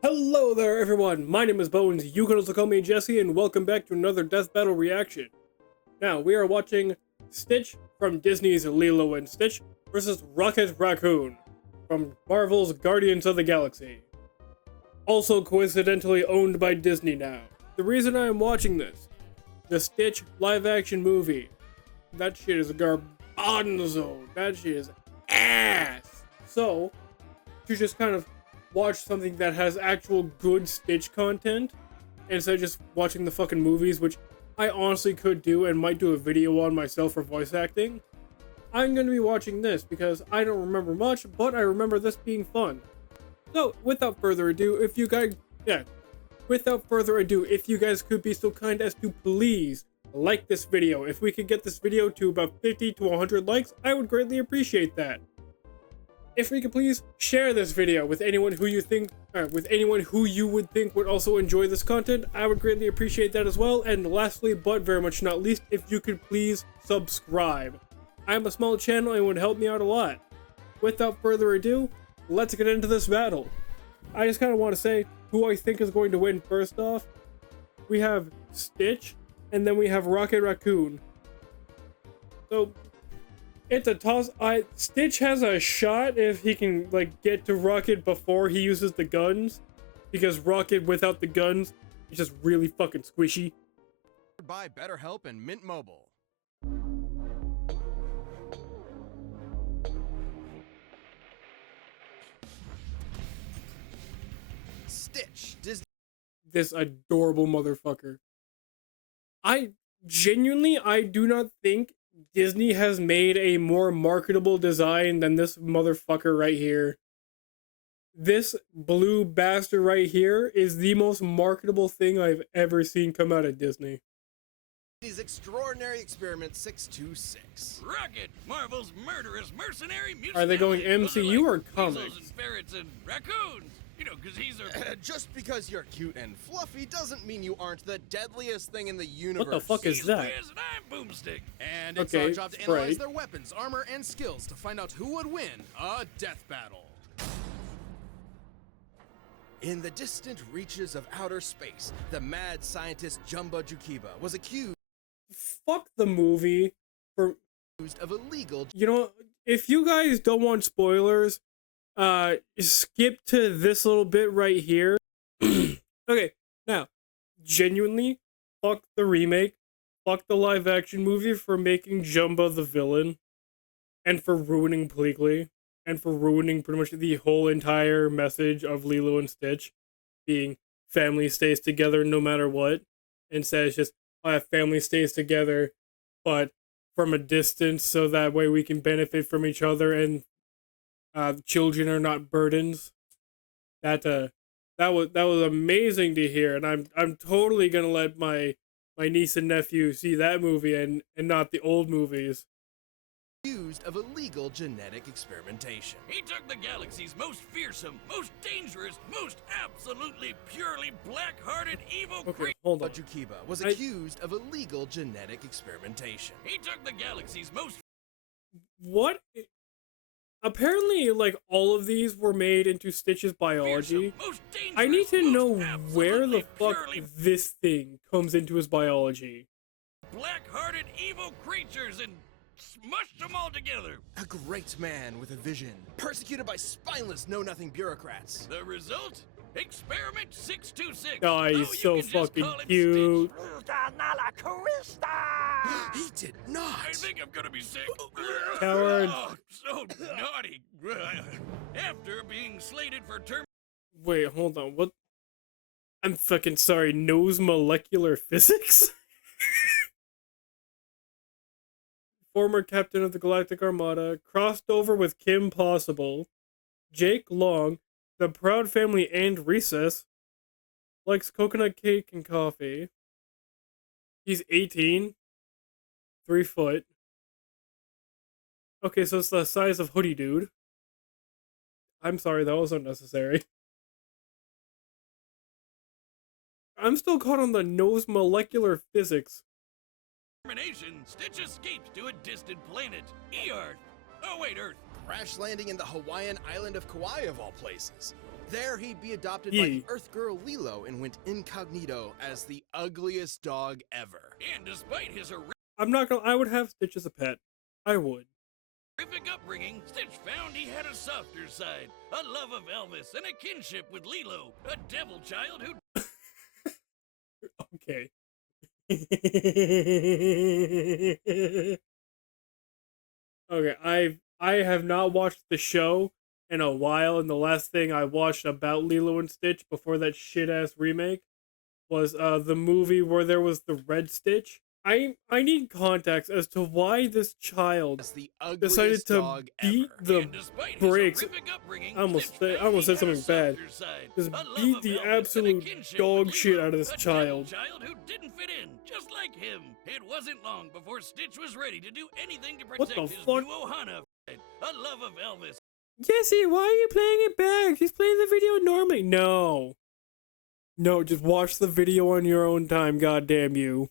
Hello there everyone, my name is Bones, you can also call me Jesse, and welcome back to another Death Battle reaction. Now, we are watching Stitch from Disney's Lilo and Stitch versus Rocket Raccoon from Marvel's Guardians of the Galaxy. Also coincidentally owned by Disney now. The reason I am watching this, the Stitch live action movie, that shit is garbanzo, that shit is ass. So, to just kind of watch something that has actual good Stitch content instead of just watching the fucking movies, which I honestly could do and might do a video on myself for voice acting. I'm going to be watching this because I don't remember much, but I remember this being fun. So, without further ado, if you guys could be so kind as to please like this video. If we could get this video to about 50 to 100 likes, I would greatly appreciate that. If we could please share this video with anyone who you would think would also enjoy this content, I would greatly appreciate that as well. And lastly, but very much not least, if you could please subscribe. I'm a small channel and it would help me out a lot. Without further ado, let's get into this battle. I just kind of want to say who I think is going to win first off. We have Stitch, and then we have Rocket Raccoon. So, it's a toss. Stitch has a shot if he can get to Rocket before he uses the guns, because Rocket without the guns is just really fucking squishy. By BetterHelp and Mint Mobile. Stitch, Disney. This adorable motherfucker. I do not think Disney has made a more marketable design than this motherfucker right here. This blue bastard right here is the most marketable thing I've ever seen come out of Disney. Disney's Extraordinary Experiment 626. Rocket, Marvel's murderous mercenary mutant. Are they going allies. MCU or Weasels comics? and ferrets and raccoons. You know, because he's a... Just because you're cute and fluffy doesn't mean you aren't the deadliest thing in the universe. What the fuck is He's that? Wiz and I'm Boomstick. And it's Okay, our job to analyze right. their weapons, armor, and skills to find out who would win a death battle. In the distant reaches of outer space, the mad scientist Jumba Jukiba was accused Fuck the movie for... of illegal... You know, if you guys don't want spoilers, skip to this little bit right here. Okay, now, genuinely, fuck the remake, fuck the live action movie for making Jumba the villain, and for ruining Pleakley, and for ruining pretty much the whole entire message of Lilo and Stitch, being family stays together no matter what. Instead, it's just, family stays together, but from a distance, so that way we can benefit from each other and children are not burdens. That was amazing to hear, and I'm totally gonna let my niece and nephew see that movie and not the old movies. Accused of illegal genetic experimentation. He took the galaxy's most fearsome, most dangerous, most absolutely purely black-hearted evil Okay, creature. hold on. Jukiba was accused of illegal genetic experimentation. He took the galaxy's most... What? Apparently, all of these were made into Stitch's biology. fearsome, most dangerous, I need to know most where the absolutely fuck purely this thing comes into his biology. black-hearted evil creatures and smushed them all together. A great man with a vision, persecuted by spineless know-nothing bureaucrats. The result? Experiment 626. Oh, he's you so can just fucking call him cute. Stitch. He did not. I think I'm gonna be sick. Coward. Oh, so naughty. After being slated for term... Wait, hold on, what? I'm fucking sorry, knows molecular physics? Former captain of the Galactic Armada, crossed over with Kim Possible, Jake Long, the Proud Family and Recess, likes coconut cake and coffee. He's 18, 3 foot. Okay, so it's the size of Hoodie Dude. I'm sorry, that was unnecessary. I'm still caught on the knows molecular physics. Termination, Stitch escaped to a distant planet, Earth. Oh wait, Earth. Crash landing in the Hawaiian island of Kauai of all places. There, he'd be adopted by the Earth girl Lilo and went incognito as the ugliest dog ever. And despite his I would have Stitch as a pet. I would. horrific upbringing, Stitch found he had a softer side, a love of Elvis, and a kinship with Lilo, a devil child who Okay. Okay, I have not watched the show in a while, and the last thing I watched about Lilo and Stitch before that shit ass remake was the movie where there was the Red Stitch. I need context as to why this child decided to beat the brakes. I almost said something bad. Just beat the absolute dog shit out of this child. Who didn't fit in, just like him. It wasn't long before Stitch was ready to do anything to What protect the his fuck? new Ohana, a love of Elvis. Jesse, why are you playing it back? Just play the video normally. No, just watch the video on your own time. Goddamn you.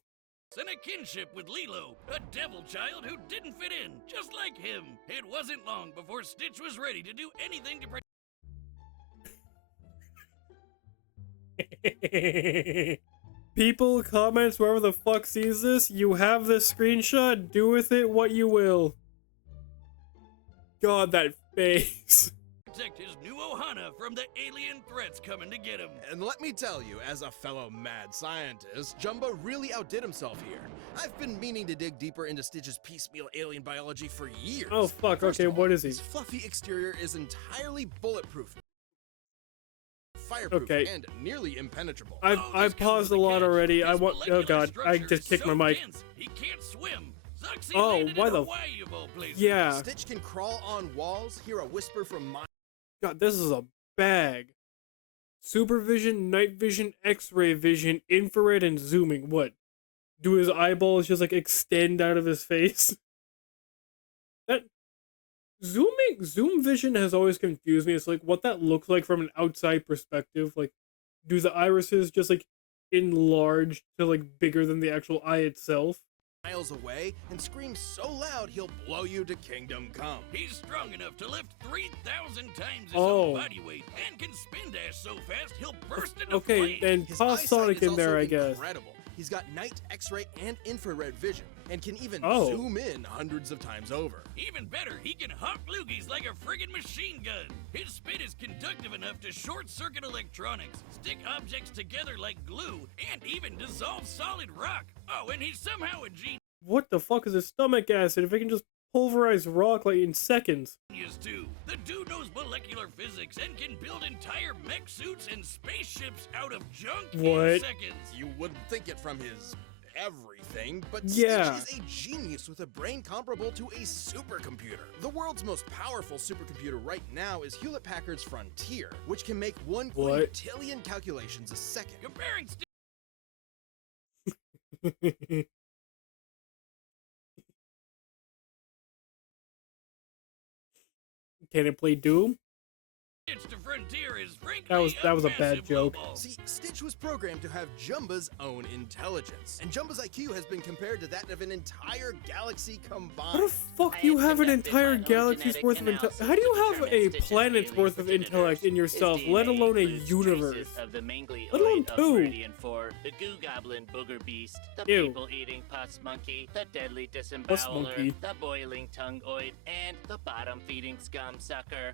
And a kinship with Lilo, a devil child who didn't fit in, just like him. It wasn't long before Stitch was ready to do anything to People, comments, whoever the fuck sees this, you have this screenshot. Do with it what you will. God, that face. protect his new Ohana from the alien threats coming to get him. And let me tell you, as a fellow mad scientist, Jumbo really outdid himself here. I've been meaning to dig deeper into Stitch's piecemeal alien biology for years. Oh fuck, First okay, of all, what is he? His fluffy exterior is entirely bulletproof, fireproof, Okay. and nearly impenetrable. I've paused a lot already. I want. Oh god, I just kicked my mic. He can't swim. Oh, why the? Yeah. Stitch can crawl on walls, hear a whisper from my. God, this is a bag. Supervision, night vision, X-ray vision, infrared, and zooming. What? Do his eyeballs just like extend out of his face? That zoom vision has always confused me. It's like what that looks like from an outside perspective. Like, do the irises just like enlarge to like bigger than the actual eye itself? Miles away and screams so loud he'll blow you to kingdom come. He's strong enough to lift 3,000 times his own body weight and can spin dash so fast he'll burst into okay, flames. then His toss eyesight Sonic is in there, also I guess. incredible. He's got night, X-ray, and infrared vision, and can even Oh. zoom in hundreds of times over. Even better, he can hawk loogies like a friggin' machine gun. His spit is conductive enough to short-circuit electronics, stick objects together like glue, and even dissolve solid rock. Oh, and he's somehow a genius What the fuck is his stomach acid if it can just pulverize rock like in seconds? too. The dude knows molecular physics and can build entire mech suits and spaceships out of junk in What? seconds. You wouldn't think it from his everything, but Yeah. Stitch is a genius with a brain comparable to a supercomputer. The world's most powerful supercomputer right now is Hewlett-Packard's Frontier, which can make 1 What? quintillion calculations a second. Comparing Can it play Doom? Stitch to Frontier is frankly That was a bad massive joke. lowball. See, Stitch was programmed to have Jumba's own intelligence, and Jumba's IQ has been compared to that of an entire galaxy How combined. the fuck do you have an entire galaxy's worth of intellect? How do you have a planet's worth of intellect in yourself, let alone a universe? Of the mangly Let alone oid of two. Meridian 4, the goo goblin booger beast, the Ew. people-eating pus monkey, the deadly monkey. disemboweler, the boiling tongue oid, and the bottom-feeding scum sucker.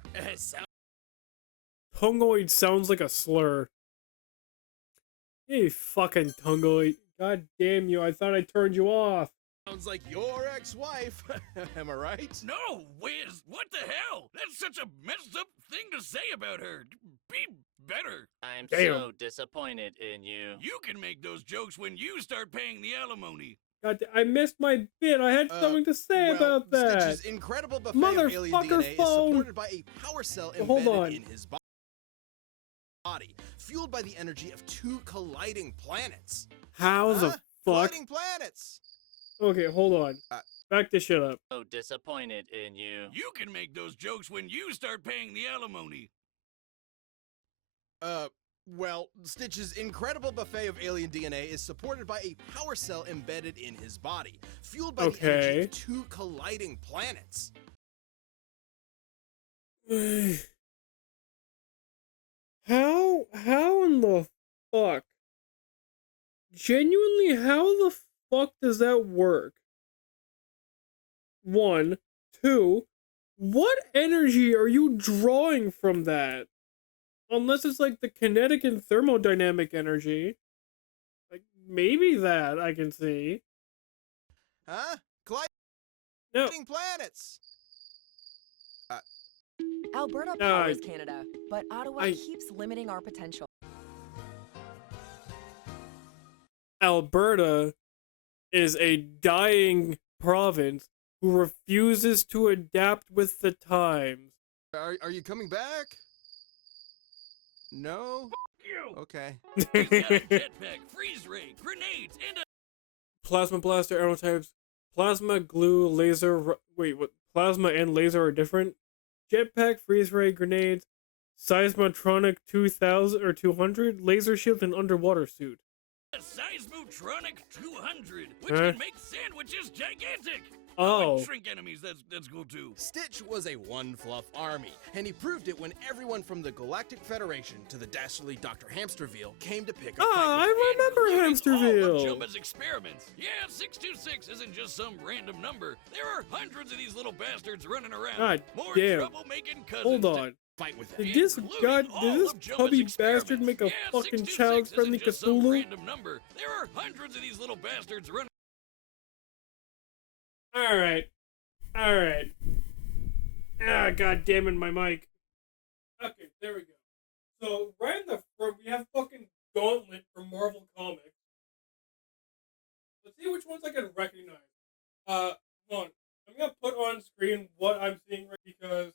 Tongoid sounds like a slur. Hey, fucking tongoid. God damn you, I thought I turned you off. Sounds like your ex-wife. Am I right? No, Wiz, what the hell? That's such a messed up thing to say about her. Be better. I'm Damn. so disappointed in you. You can make those jokes when you start paying the alimony. God, I missed my bit. I had something to say about that. Stitch's incredible buffet of alien Motherfucker DNA phone. is supported by a power cell Hold embedded on. in his body, fueled by the energy of 2 colliding planets. How the fuck? Colliding planets! Okay, hold on. Back this shit up. So disappointed in you. You can make those jokes when you start paying the alimony. Well, Stitch's incredible buffet of alien DNA is supported by a power cell embedded in his body, fueled by the energy Okay. of 2 colliding planets. fuck? Genuinely, how the fuck does that work? One. Two. What energy are you drawing from that? Unless it's like the kinetic and thermodynamic energy. Like, maybe that I can see. Huh? No. Colliding planets! Alberta powers Canada, but Ottawa I- keeps limiting our potential. Alberta is a dying province who refuses to adapt with the times. Are you coming back? No? You! Okay. He's got a jetpack, freeze ray, grenades, and a Plasma blaster, arrow types, plasma, glue, laser. Wait, what? Plasma and laser are different? Jetpack, freeze ray, grenades, seismotronic 2000 or 200, laser shield, and underwater suit. Seismotronic 200, which Huh? can make sandwiches gigantic. Oh. And shrink enemies, that's cool too. Stitch was a one-fluff army, and he proved it when everyone from the Galactic Federation to the dastardly Dr. Hamsterville came to pick a fight with him. I remember Including all of Hamsterville. Jumba's experiments. Yeah, 626 isn't just some random number. There are hundreds of these little bastards running around. God More damn. trouble-making cousins. Hold to on. Fight with him. Did this including all did this of Jumba's tubby experiments. bastard make a Yeah, fucking 626 child-friendly isn't just some Cthulhu? random number. There are hundreds of these little bastards running. Alright. Ah, god damn it, my mic. Okay, there we go. So, right in the front, we have fucking Gauntlet from Marvel Comics. Let's see which ones I can recognize. Hold on. I'm gonna put on screen what I'm seeing right because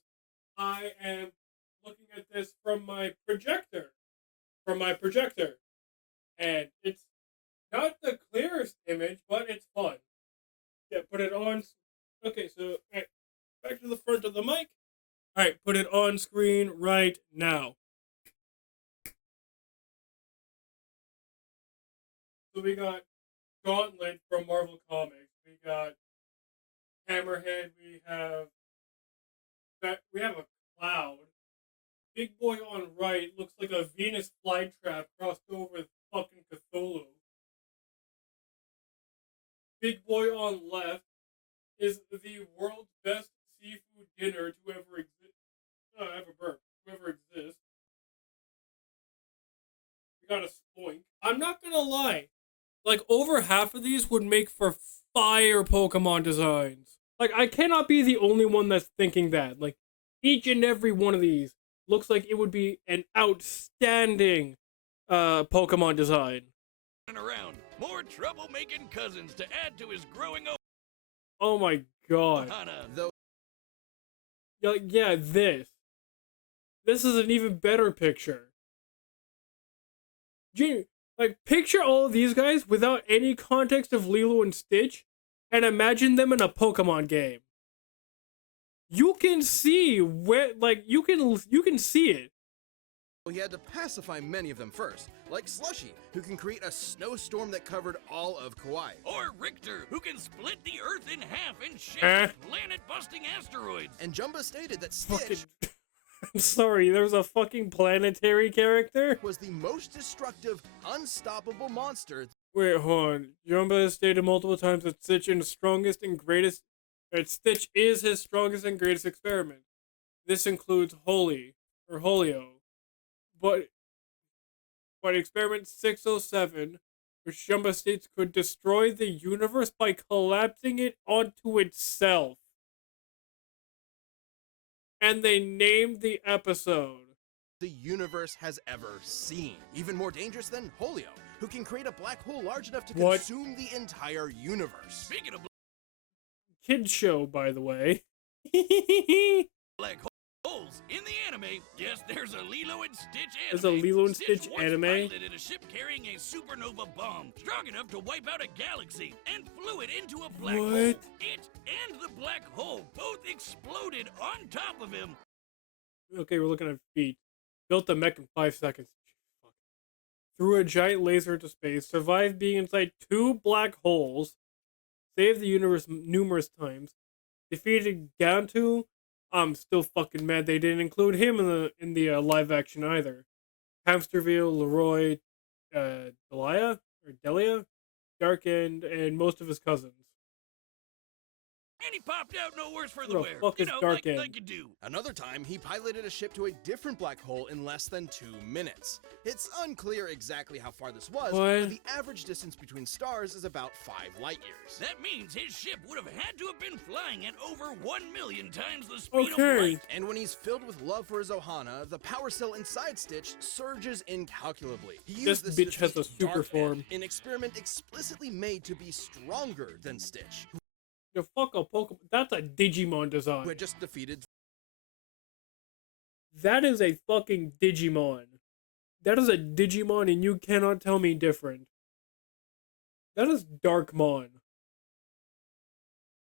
I am looking at this from my projector. And it's not the clearest image, but it's fun. Yeah, put it on. Okay, so alright, back to the front of the mic. Alright, put it on screen right now. So we got Gauntlet from Marvel Comics. We got Hammerhead. We have a cloud. Big boy on right looks like a Venus flytrap crossed over with fucking Cthulhu. Big boy on left is the world's best seafood dinner to ever exist. Oh, I have a burp. To ever exist. We got a spoink. I'm not gonna lie. Like, over half of these would make for fire Pokemon designs. Like, I cannot be the only one that's thinking that. Like, each and every one of these looks like it would be an outstanding Pokemon design. Around. More trouble-making cousins to add to his growing Oh my god. ohana. Though Yeah, this. This is an even better picture. Like, picture all of these guys without any context of Lilo and Stitch, and imagine them in a Pokemon game. You can see where, like, you can see it. he had to pacify many of them first, like Slushy, who can create a snowstorm that covered all of Kauai. Or Richter, who can split the Earth in half and ship Eh? planet-busting asteroids. And Jumba stated that Fucking. Stitch I'm sorry, there's a fucking planetary character? was the most destructive, unstoppable monster. Wait, hold on. Jumba has stated multiple times that Stitch is his strongest and greatest experiment. This includes Holio. But experiment 607, which Jumba states could destroy the universe by collapsing it onto itself. And they named the episode. The universe has ever seen. Even more dangerous than Holio, who can create a black hole large enough to What? consume the entire universe. Speaking of Kids show, by the way. black holes, in the anime, yes, there's a Lilo and Stitch anime. There's a Lilo and Stitch once anime? piloted a ship carrying a supernova bomb, strong enough to wipe out a galaxy, and flew it into a black hole. What? It and the black hole both exploded on top of him. Okay, we're looking at feet. Built the mech in 5 seconds. Threw a giant laser into space. Survived being inside 2 black holes. Saved the universe numerous times. Defeated Gantu. I'm still fucking mad they didn't include him in the live action either. Hamsterville, Leroy, Delia, darkened, and most of his cousins. And he popped out no worse for Who the the wear. fuck You is know, Darkin? like you do. Another time, he piloted a ship to a different black hole in less than 2 minutes. It's unclear exactly how far this was, What? but the average distance between stars is about 5 light years. That means his ship would have had to have been flying at over 1 million times the speed of Okay. light. And when he's filled with love for his Ohana, the power cell inside Stitch surges incalculably. He This used bitch has a defeat super Dark form. End, an experiment explicitly made to be stronger than Stitch, The fuck a Pokemon. That's a Digimon who design. had just defeated. That is a fucking Digimon. That is a Digimon, and you cannot tell me different. That is Darkmon.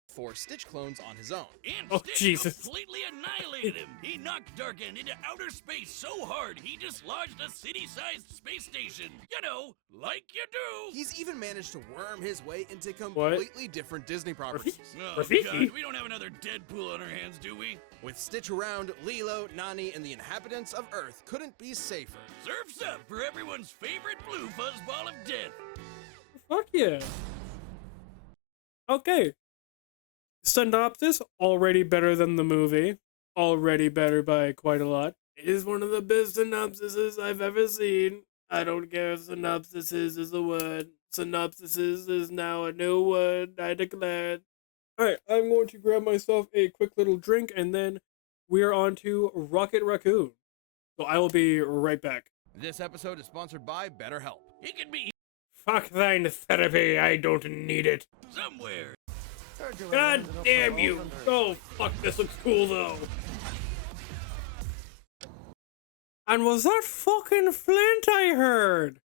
4 Stitch clones on his own. And Oh, Stitch Jesus. completely annihilated him. He knocked Darkin into outer space so hard he dislodged a city-sized space station. You know, like you do. He's even managed to worm his way into completely different Disney properties. Oh, Rafiki? God, we don't have another Deadpool on our hands, do we? With Stitch around, Lilo, Nani, and the inhabitants of Earth couldn't be safer. Surf's up for everyone's favorite blue fuzzball of death. Fuck yeah. Okay. Synopsis, already better than the movie. Already better by quite a lot. It is one of the best synopsises I've ever seen. I don't care if synopsises is a word. Synopsises is now a new word, I declare. Alright, I'm going to grab myself a quick little drink, and then we're on to Rocket Raccoon. So I will be right back. This episode is sponsored by BetterHelp. It could be Fuck thine therapy, I don't need it. somewhere. God damn you! Oh, fuck, this looks cool though. And was that fucking Flint I heard?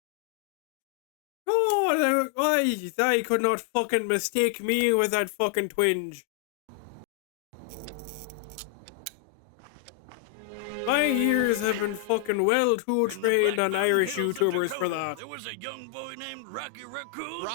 Oh, I could not fucking mistake me with that fucking twinge. My ears have been fucking well too In the trained Black on Mountain Irish Hills of YouTubers for Dakota, that. There was a young boy named Rocky Raccoon.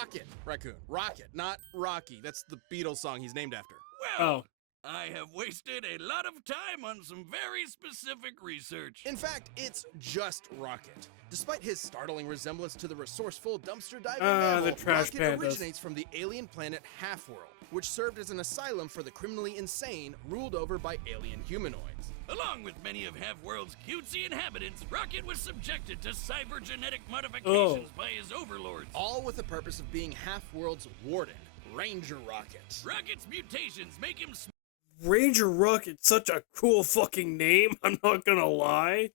Raccoon, not Rocky. That's the Beatles song he's named after. Well, Oh. I have wasted a lot of time on some very specific research. In fact, it's just Rocket. Despite his startling resemblance to the resourceful dumpster diving Ah, mammal, the trash Rocket pandas. originates from the alien planet Half-World, which served as an asylum for the criminally insane ruled over by alien humanoids. Along with many of Half-World's cutesy inhabitants, Rocket was subjected to cybergenetic Oh. modifications by his overlords. All with the purpose of being Half-World's warden, Ranger Rocket. Rocket's mutations make him Ranger Rocket's such a cool fucking name, I'm not gonna lie.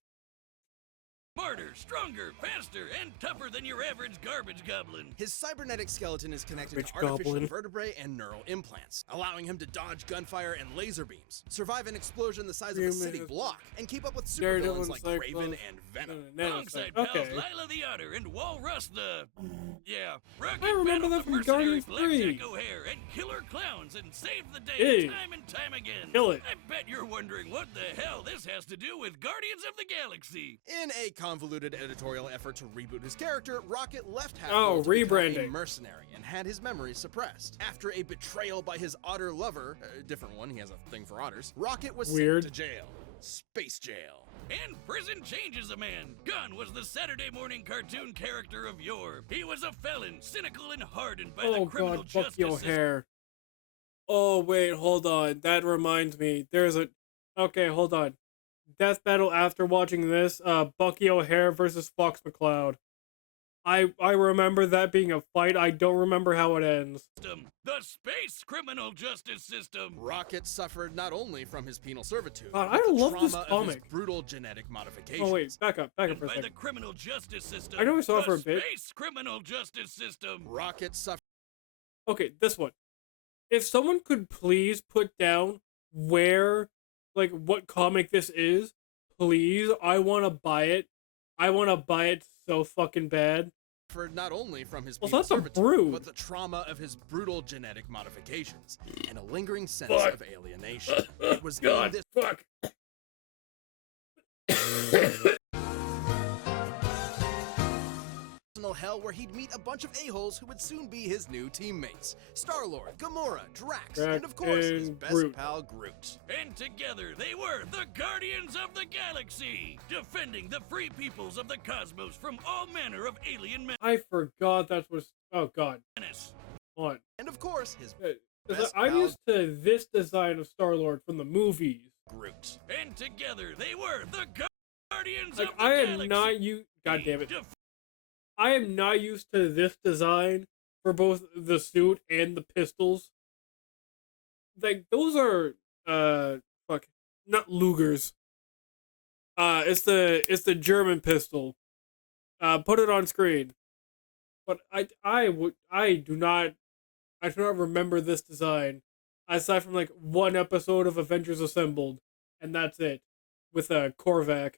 smarter, stronger, faster, and tougher than your average garbage goblin. His cybernetic skeleton is connected Garbage to artificial goblin. vertebrae and neural implants, allowing him to dodge gunfire and laser beams, survive an explosion the size of a Human city is- block, and keep up with Daredevil supervillains like and Craven Cyclops. and Venom. Alongside Okay. pals Lila the Otter and Walrus the... Yeah, Rocket I remember battled that the from mercenaries Guardians 3. Blackjack O'Hare and killer clowns and saved the day Hey. time and time again. Kill it. I bet you're wondering what the hell this has to do with Guardians of the Galaxy. In a convoluted editorial effort to reboot his character, Rocket left Half Oh, to become a rebranding. mercenary and had his memories suppressed. After a betrayal by his otter lover, a different one, he has a thing for otters, Rocket was Weird. sent to jail. Space jail. And prison changes a man. Gunn was the Saturday morning cartoon character of yore. He was a felon, cynical and hardened by Oh the criminal god, justice Bucky system. O'Hare. Oh wait, hold on. That reminds me. There's a... Okay, hold on. Death battle after watching this. Bucky O'Hare versus Fox McCloud. I remember that being a fight. I don't remember how it ends. The space criminal justice system. Rocket suffered not only from his penal servitude, God, but I the love this trauma of his comic. brutal genetic modifications. Oh wait, back up And for a by the second. criminal justice system. I know we saw it the for a bit. Space criminal justice system. Rocket suffered. Okay, this one. If someone could please put down where, like, what comic this is, please, I want to buy it. I want to buy it so fucking bad. Not only from his Well, penal that's a servitude, brood. but the trauma of his brutal genetic modifications and a lingering sense Fuck. of alienation. It was in God, this fuck. personal all hell where he'd meet a bunch of a-holes who would soon be his new teammates. Star-Lord, Gamora, Drax, and of course his best Groot. pal Groot. And together they were the Guardians of the Galaxy, defending the free peoples of the cosmos from all manner of alien I forgot that was. Oh god. menace. Hold on. And of course his 'Cause best I'm pal used to this design of Star-Lord from the movies. Groot. And together they were the Guardians Like of the I Galaxy. am not you. God damn it. Def- I am not used to this design for both the suit and the pistols. Like those are fuck, not Lugers. It's the German pistol. Put it on screen. But I do not remember this design aside from like one episode of Avengers Assembled, and that's it with a Korvac.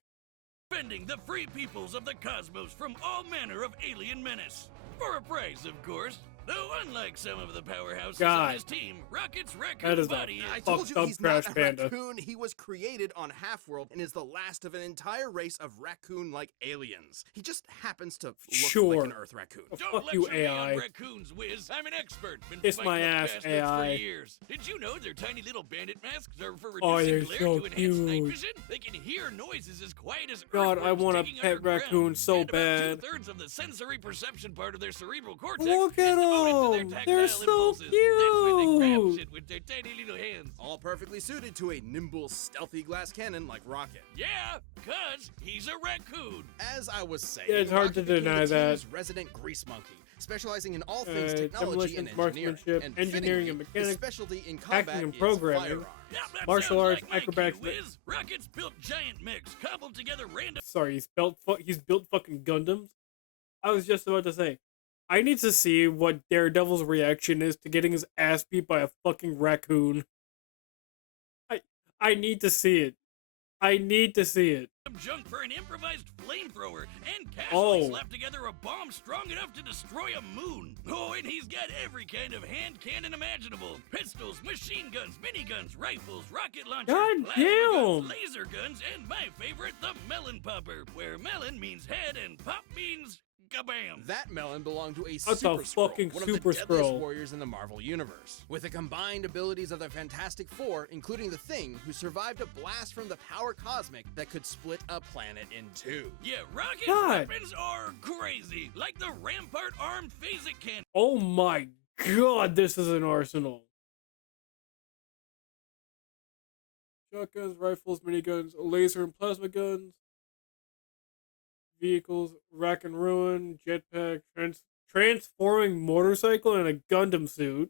defending the free peoples of the cosmos from all manner of alien menace. For a price, of course. Though unlike some of the powerhouses God. on his team, Rocket's That raccoon is a body I is... told you Fucked up he's not trash a panda. raccoon. He was created on Half-World and is the last of an entire race of raccoon-like aliens. He just happens to look Sure. like an Earth raccoon. Oh, Don't fuck you, lecture me on AI. raccoons, Wiz. I'm an expert. Been Kiss fighting my those ass, bastards AI. for years. Did you know their tiny little bandit masks are for Oh, reducing they're glare so to enhance night cute. vision? They can hear noises as quiet as God, I earthworms want a digging pet underground. raccoon so And about bad. 2/3 of the sensory perception part of their cerebral cortex Look is at devoted to their 'em. They're tactile so impulses. That's why they grab cute. shit with their tiny little hands. All perfectly suited to a nimble, stealthy glass cannon like Rocket. Yeah, 'cause he's a raccoon. As I was saying, Yeah, it's hard to Rocket became deny the that. team's resident grease monkey, specializing in all things technology demolition, and engineering. marksmanship, And engineering and fittingly, mechanics, his specialty in combat hacking and is programming. firearms. Yeah, that Martial sounds arts, like my acrobatics, cue, Wiz. Rockets built giant mechs, cobbled together random... Sorry, he's built fucking Gundams. I was just about to say, I need to see what Daredevil's reaction is to getting his ass beat by a fucking raccoon. I need to see it. I need to see it. junk for an improvised flamethrower and casually Oh. slapped together a bomb strong enough to destroy a moon. Oh, and he's got every kind of hand cannon imaginable. Pistols, machine guns, miniguns, rifles, rocket launchers, God plasma damn. guns, laser guns, and my favorite, the melon popper, where melon means head and pop means kabam. That melon belonged to a That's a Super Skrull, fucking one Super of the deadliest Skrull. warriors in the Marvel Universe. With the combined abilities of the Fantastic Four, including the Thing, who survived a blast from the power cosmic that could split a planet in two. Yeah, rocket God. weapons are crazy, like the Rampart armed phasic cannon. Oh my god, this is an arsenal. Shotguns, rifles, miniguns, laser and plasma guns, vehicles, rack and ruin, jetpack, transforming motorcycle, and a Gundam suit.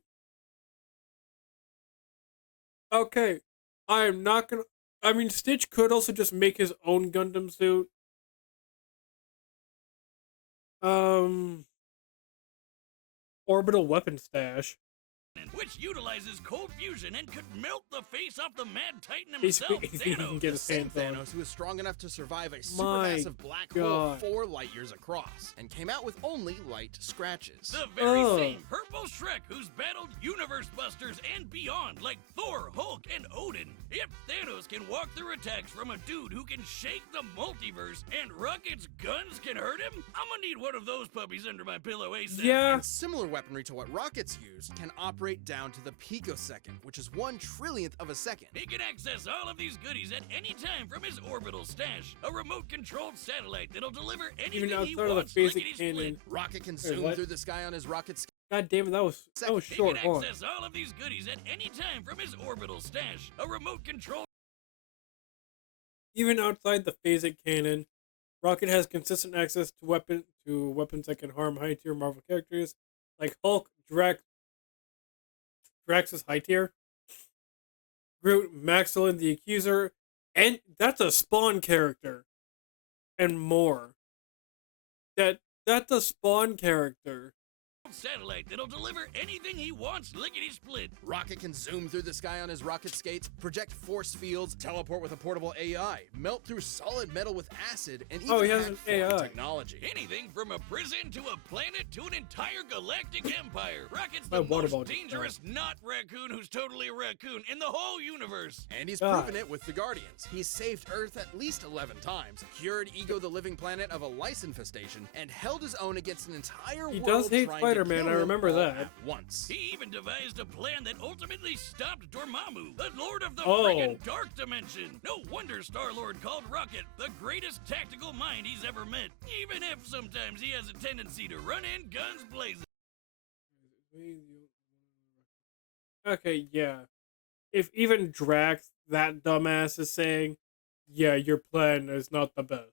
Okay, I am not gonna. I mean, Stitch could also just make his own Gundam suit. Orbital weapon stash. Which utilizes cold fusion and could melt the face off the mad titan Basically, himself, anything he can Thanos. get The his same hands on. Thanos who is strong enough to survive a My supermassive black hole God. 4 light years across, and came out with only light scratches. The very Ugh. same purple Shrek who's battled universe busters and beyond like Thor, Hulk, and Odin. If Thanos can walk through attacks from a dude who can shake the multiverse and Rocket's guns can hurt him, I'm gonna need one of those puppies under my pillow ASAP. Yeah. And similar weaponry to what rockets use can operate down to the picosecond, which is 1/trillionth of a second. He can access all of these goodies at any time from his orbital stash, a remote-controlled satellite that'll deliver anything Even he outside of the wants basic lickety-split. cannon. Rocket can Wait, zoom what? through the sky on his rocket God damn it, that was He short. can Hold on. access all of these goodies at any time from his orbital stash, a remote-controlled Even outside the phasic cannon, Rocket has consistent access to weapons that can harm high tier Marvel characters like Hulk, Drax is high tier, Groot, Maxwell the Accuser, and that's a Spawn character, and more. That's a Spawn character. satellite that'll deliver anything he wants lickety-split. Rocket can zoom through the sky on his rocket skates, project force fields, teleport with a portable AI, melt through solid metal with acid, and even he has hack an foreign AI. technology. Anything from a prison to a planet to an entire galactic empire. Rocket's My the water most bottle just dangerous not raccoon who's totally a raccoon in the whole universe. And he's God. proven it with the Guardians. He's saved Earth at least 11 times, cured Ego the Living Planet of a lice infestation, and held his own against an entire He world does hate trying to Spider-Man, kill I him remember all that. at once. He even devised a plan that ultimately stopped Dormammu, the Lord of the Oh. friggin' Dark Dimension. No wonder Star-Lord called Rocket the greatest tactical mind he's ever met, even if sometimes he has a tendency to run in guns blazing. Okay, yeah. If even Drax, that dumbass, is saying, yeah, your plan is not the best,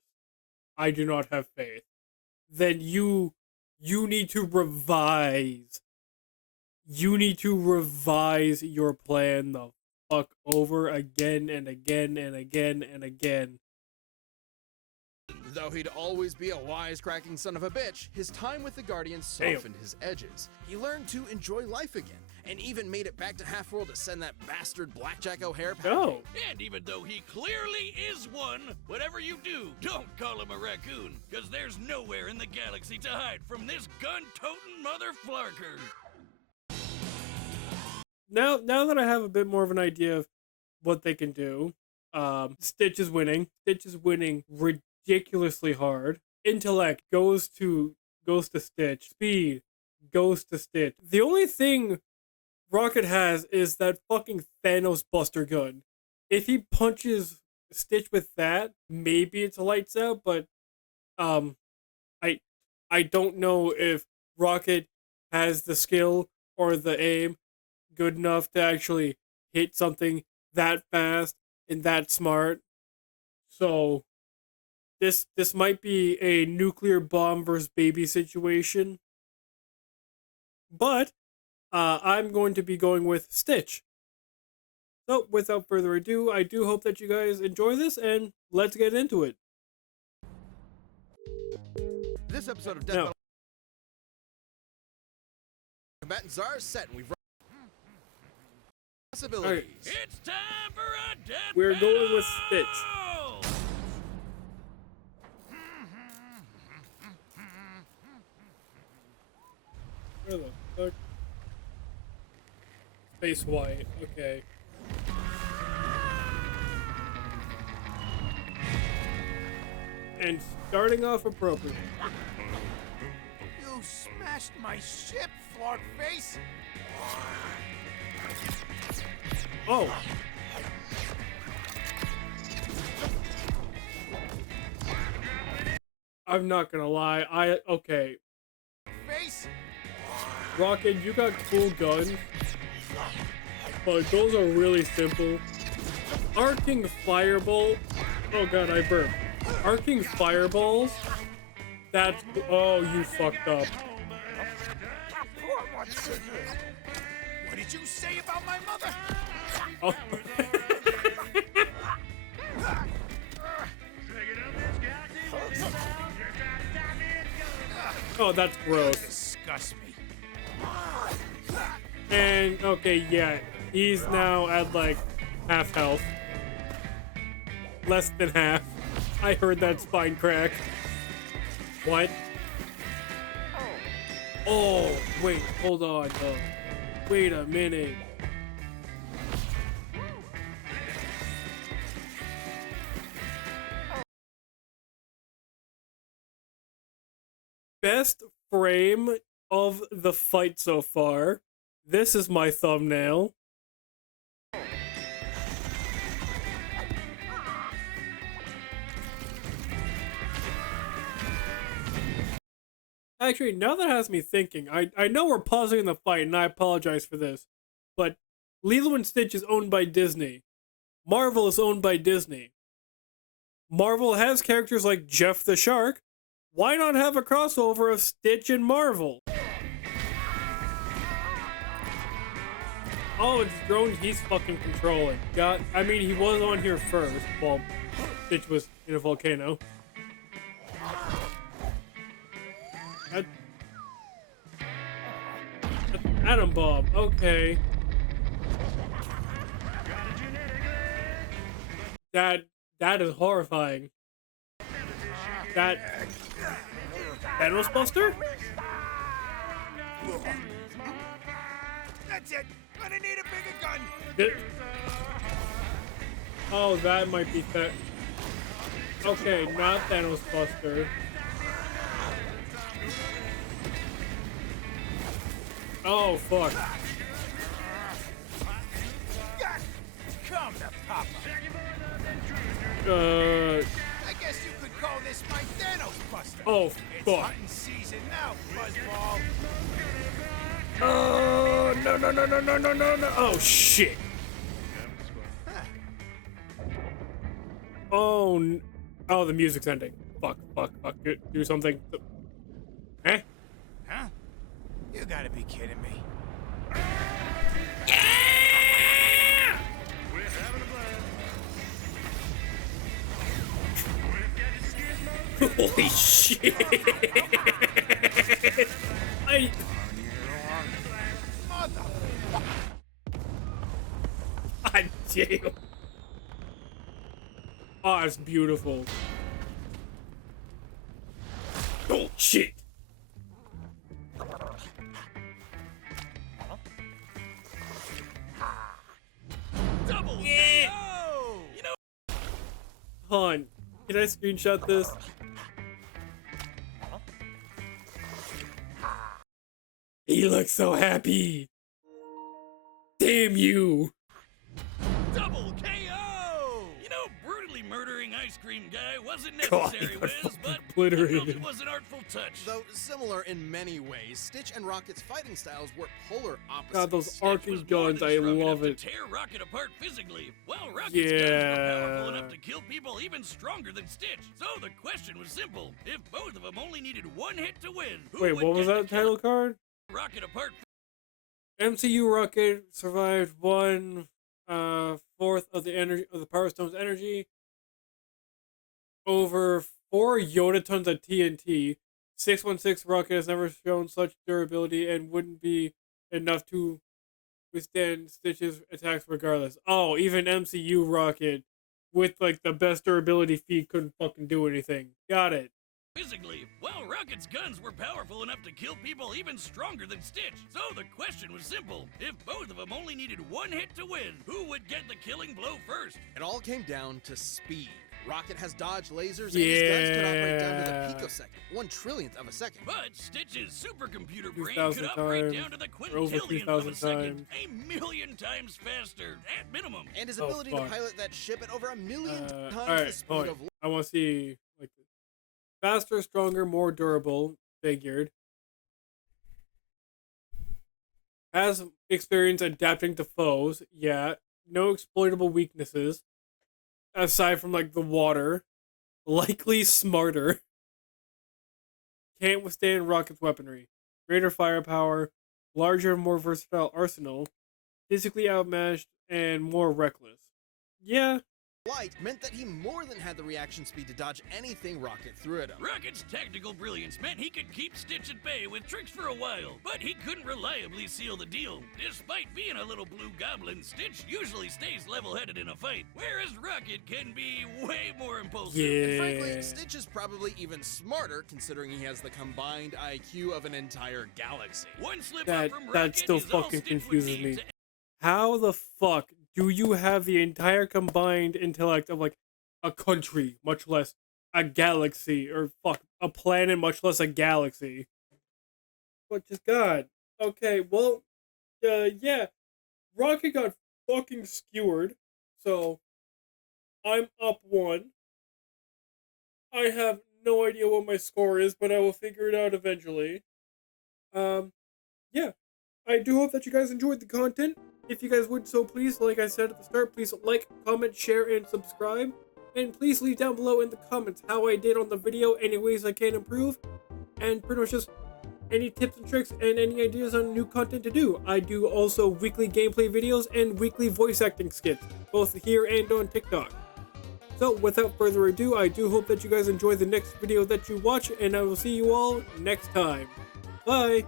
I do not have faith, then you need to revise. You need to revise your plan the fuck over again and again and again and again. Though he'd always be a wisecracking son of a bitch, his time with the Guardians Damn. softened his edges. He learned to enjoy life again, and even made it back to Half-World to send that bastard Blackjack O'Hare packing. No. And even though he clearly is one, whatever you do, don't call him a raccoon, because there's nowhere in the galaxy to hide from this gun-toting mother flarker. Now that I have a bit more of an idea of what they can do, Stitch is winning. Stitch is winning ridiculously hard. Intellect goes to Stitch. Speed goes to Stitch. The only thing Rocket has is that fucking Thanos Buster gun. If he punches Stitch with that, maybe it's lights out, but I don't know if Rocket has the skill or the aim good enough to actually hit something that fast and that smart. So this might be a nuclear bomb versus baby situation. But I'm going to be going with Stitch. So without further ado, I do hope that you guys enjoy this, and let's get into it. This episode of Death No. Metal Combatants are set, and we've run possibilities. It's time for a death We're going with battle! Stitch. Where the fuck? Space White, okay. And starting off appropriately. You smashed my ship, Flark Face! Oh! I'm not gonna lie, okay. Face! Rocket, you got cool guns, but those are really simple. Arcing Fireball, oh god, I burped. Arcing Fireballs, that's, oh, you fucked up. What did you say about my mother? Oh. Oh, that's gross. Disgust me. And, okay, yeah, he's now at, like, half health. Less than half. I heard that spine crack. What? Oh, wait, hold on, though. Wait a minute. Best frame of the fight so far. This is my thumbnail. Actually, now that has me thinking, I know we're pausing the fight, and I apologize for this, but Lilo and Stitch is owned by Disney. Marvel is owned by Disney. Marvel has characters like Jeff the Shark. Why not have a crossover of Stitch and Marvel? Oh, it's drones he's fucking controlling. God, I mean, he was on here first. Well, Stitch was in a volcano. Atom bomb. Okay. That is horrifying. That Thanos Buster? That's it. Gonna need a bigger gun. Oh, that might be that. Okay, not Thanos Buster. Oh fuck. Come to Papa. Uh. I guess you could call this my Thanos Buster. Oh It's fuck. hunting season now, Buzzball. Oh no no no no no no no no! Oh shit! Oh, oh, the music's ending. Fuck, fuck, fuck. Do something. Eh? Huh? You gotta be kidding me. Holy shit! Mother. God damn. Oh, it's beautiful. Oh shit! Double Yeah. KO! You know, Han, can I screenshot this? He looks so happy. Damn you. double KO! You know, brutally murdering ice cream guy wasn't God, necessary, he got Wiz, fucking but I felt obliterated. it was an artful touch. Though similar in many ways, Stitch and Rocket's fighting styles were polar opposites. God, those Stitch arcing was more guns, than I strong enough love to it. tear Rocket apart physically, while Rocket's guns were powerful enough to kill people even stronger than Stitch. So the question was simple: if both of them only needed one hit to win, who Wait, would what was get that to kill title card? Rocket apart? MCU Rocket survived 1/4 of the energy of the Power Stone's energy. Over 4 Yoda tons of TNT. 616 Rocket has never shown such durability and wouldn't be enough to withstand Stitch's attacks regardless. Oh, even MCU Rocket with like the best durability feat couldn't fucking do anything. Got it. Physically, while Rocket's guns were powerful enough to kill people even stronger than Stitch. So the question was simple: if both of them only needed one hit to win, who would get the killing blow first? It all came down to speed. Rocket has dodged lasers and his guns can operate down to Yeah. the picosecond, 1/trillionth of a second. But Stitch's supercomputer brain 2,000 could operate times, down to the or over quintillionth of a 3,000 second, times. a million times faster, at minimum. And his Oh, ability to fuck. pilot that ship at over 1,000,000 times the Alright, speed hold on. of light. I want to see like faster, stronger, more durable. Figured. Has experience adapting to foes. Yeah. No exploitable weaknesses. Aside from like the water. Likely smarter. Can't withstand Rocket's weaponry. Greater firepower. Larger and more versatile arsenal. Physically outmatched and more reckless. Yeah. Light meant that he more than had the reaction speed to dodge anything Rocket threw at him. Rocket's tactical brilliance meant he could keep Stitch at bay with tricks for a while, but he couldn't reliably seal the deal. Despite being a little blue goblin, Stitch usually stays level-headed in a fight, whereas Rocket can be way more impulsive. And Yeah. frankly, Stitch is probably even smarter considering he has the combined IQ of an entire galaxy. One slip That up from that Rocket still is all fucking Stitch would confuses need me. to How the fuck do you have the entire combined intellect of like a country, much less a galaxy, or fuck a planet, much less a galaxy? But just God. Okay, well, yeah, Rocket got fucking skewered, so I'm up 1. I have no idea what my score is, but I will figure it out eventually. Yeah, I do hope that you guys enjoyed the content. If you guys would so please, like I said at the start, please like, comment, share, and subscribe. And please leave down below in the comments how I did on the video, any ways I can improve, and pretty much just any tips and tricks and any ideas on new content to do. I do also weekly gameplay videos and weekly voice acting skits, both here and on TikTok. So without further ado, I do hope that you guys enjoy the next video that you watch, and I will see you all next time. Bye!